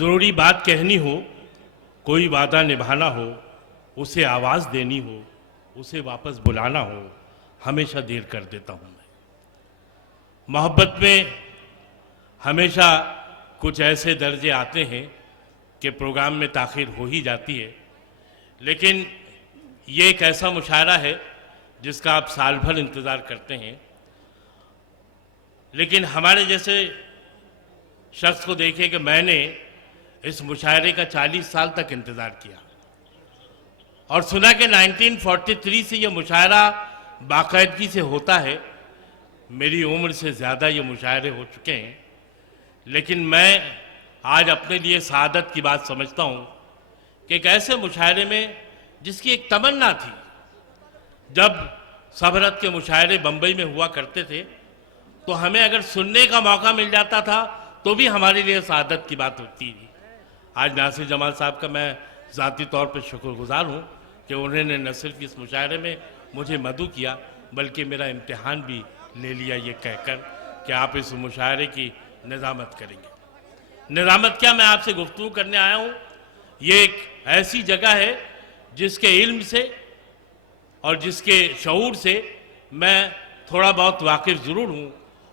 ज़रूरी बात कहनी हो, कोई वादा निभाना हो, उसे आवाज़ देनी हो, उसे वापस बुलाना हो, हमेशा देर कर देता हूँ मैं। मोहब्बत में हमेशा कुछ ऐसे दर्जे आते हैं कि प्रोग्राम में ताख़ीर हो ही जाती है, लेकिन ये एक ऐसा मुशायरा है जिसका आप साल भर इंतज़ार करते हैं। लेकिन हमारे जैसे शख्स को देखिए कि मैंने इस मुशायरे का 40 साल तक इंतज़ार किया और सुना कि 1943 से ये मुशायरा बाकायदगी से होता है। मेरी उम्र से ज़्यादा ये मुशायरे हो चुके हैं, लेकिन मैं आज अपने लिए सआदत की बात समझता हूँ कि एक ऐसे मुशायरे में जिसकी एक तमन्ना थी। जब सबरत के मुशायरे बम्बई में हुआ करते थे तो हमें अगर सुनने का मौका मिल जाता था तो भी हमारे लिए सआदत की बात होती थी। आज नासिर जमाल साहब का मैं ज़ाती तौर पर शुक्रगुजार हूँ कि उन्होंने न सिर्फ इस मुशायरे में मुझे मदऊ किया बल्कि मेरा इम्तिहान भी ले लिया, ये कहकर कि आप इस मुशायरे की निज़ामत करेंगे। निज़ामत क्या, मैं आपसे गुफ्तगू करने आया हूँ। ये एक ऐसी जगह है जिसके इल्म से और जिसके शऊर से मैं थोड़ा बहुत वाकिफ़ ज़रूर हूँ,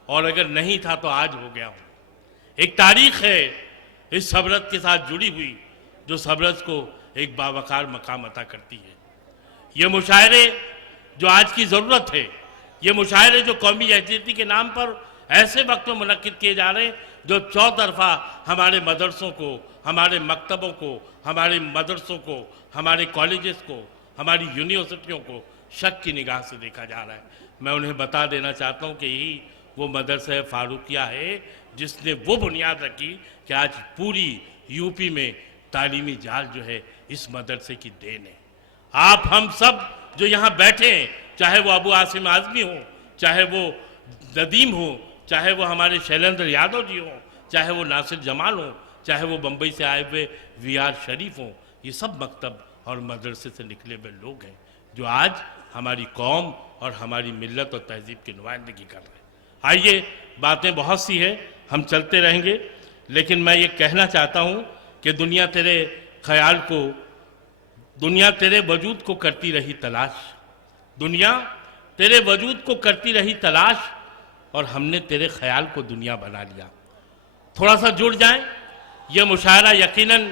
और अगर नहीं था तो आज हो गया हूँ। एक तारीख़ है इस सबरत के साथ जुड़ी हुई जो सबरत को एक बावकार मकाम अता करती है। ये मुशायरे जो आज की ज़रूरत है, ये मुशायरे जो कौमी यकजहती के नाम पर ऐसे वक्त में मुनक्किद किए जा रहे हैं जो चौतरफा हमारे मदरसों को, हमारे मकतबों को, हमारे मदरसों को, हमारे कॉलेजेस को, हमारी यूनिवर्सिटियों को शक की निगाह से देखा जा रहा है। मैं उन्हें बता देना चाहता हूँ कि यही वो मदरसा फारूकिया है जिसने वो बुनियाद रखी कि आज पूरी यूपी में तालीमी जाल जो है इस मदरसे की देन है। आप हम सब जो यहाँ बैठे हैं, चाहे वो अबू आसिम आज़मी हो, चाहे वो नदीम हो, चाहे वो हमारे शैलेंद्र यादव जी हों, चाहे वो नासिर जमाल हों, चाहे वो बम्बई से आए हुए वीआर शरीफ हों, ये सब मकतब और मदरसे से निकले हुए लोग हैं जो आज हमारी कौम और हमारी मिल्लत और तहजीब की नुमाइंदगी कर रहे हैं। आइए, बातें बहुत सी हैं, हम चलते रहेंगे, लेकिन मैं ये कहना चाहता हूँ कि दुनिया तेरे ख्याल को, दुनिया तेरे वजूद को करती रही तलाश, दुनिया तेरे वजूद को करती रही तलाश, और हमने तेरे ख्याल को दुनिया बना लिया। थोड़ा सा जुड़ जाएं, यह मुशायरा यकीनन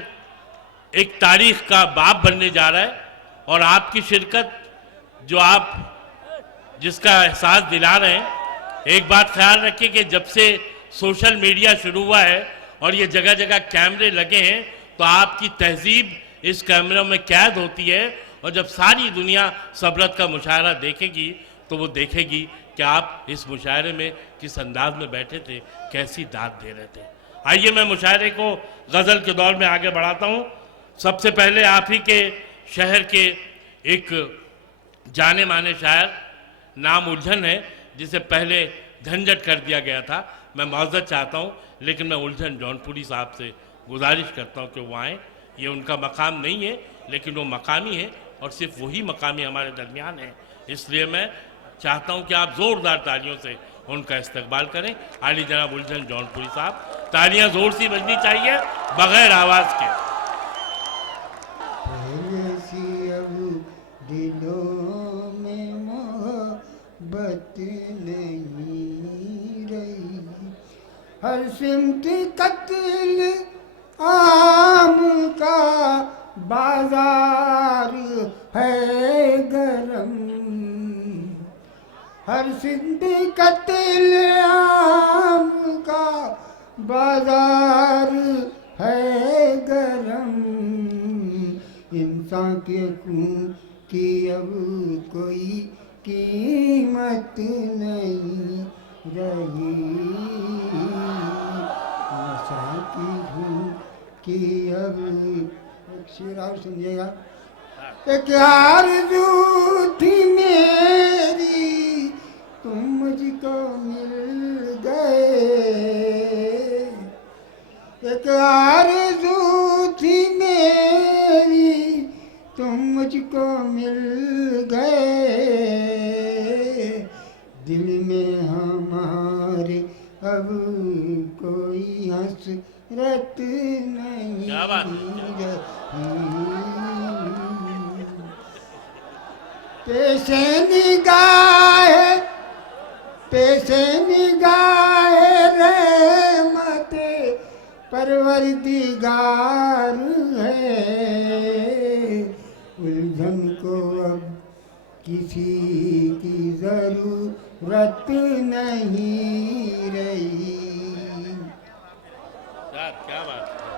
एक तारीख का बाब बनने जा रहा है, और आपकी शिरकत जो आप जिसका एहसास दिला रहे हैं, एक बात ख्याल रखिए कि जब से सोशल मीडिया शुरू हुआ है और ये जगह जगह कैमरे लगे हैं तो आपकी तहजीब इस कैमरों में कैद होती है, और जब सारी दुनिया सबरत का मुशायरा देखेगी तो वो देखेगी कि आप इस मुशायरे में किस अंदाज में बैठे थे, कैसी दाद दे रहे थे। आइए, मैं मुशायरे को गज़ल के दौर में आगे बढ़ाता हूँ। सबसे पहले आप ही के शहर के एक जाने माने शायर, नाम उलझन है, जिसे पहले झंझट कर दिया गया था। मैं माज़रत चाहता हूँ, लेकिन मैं उलझन जौनपुरी साहब से गुजारिश करता हूँ कि वो आएँ। ये उनका मकाम नहीं है, लेकिन वो मकामी है, और सिर्फ वही मकामी हमारे दरमियान है। इसलिए मैं चाहता हूँ कि आप ज़ोरदार तालियों से उनका इस्तकबाल करें। आली जनाब उलझन जौनपुरी साहब, तालियाँ ज़ोर सी बजनी चाहिए बग़ैर आवाज़ के। दिलों में मोहब्बत नहीं रही, हर सिमत कत्ल आम का बाजार है गरम, हर सिमत कत्ल आम का बाजार है गरम, इंसान के खून की अब कोई कीमत नहीं रही, नशा की धूम की अब एक शेर और सुनिएगा। एक आरज़ू थी मेरी तुम मुझको मिल गए, एक आरज़ू थी मेरी तुम मुझको मिल गए, दिल में हमारे अब कोई हंस रत नहीं क्या बात पेशे निगाह रहमते परवरदिगार है। उलझन को अब किसी की जरूरत नहीं रही। क्या बात है।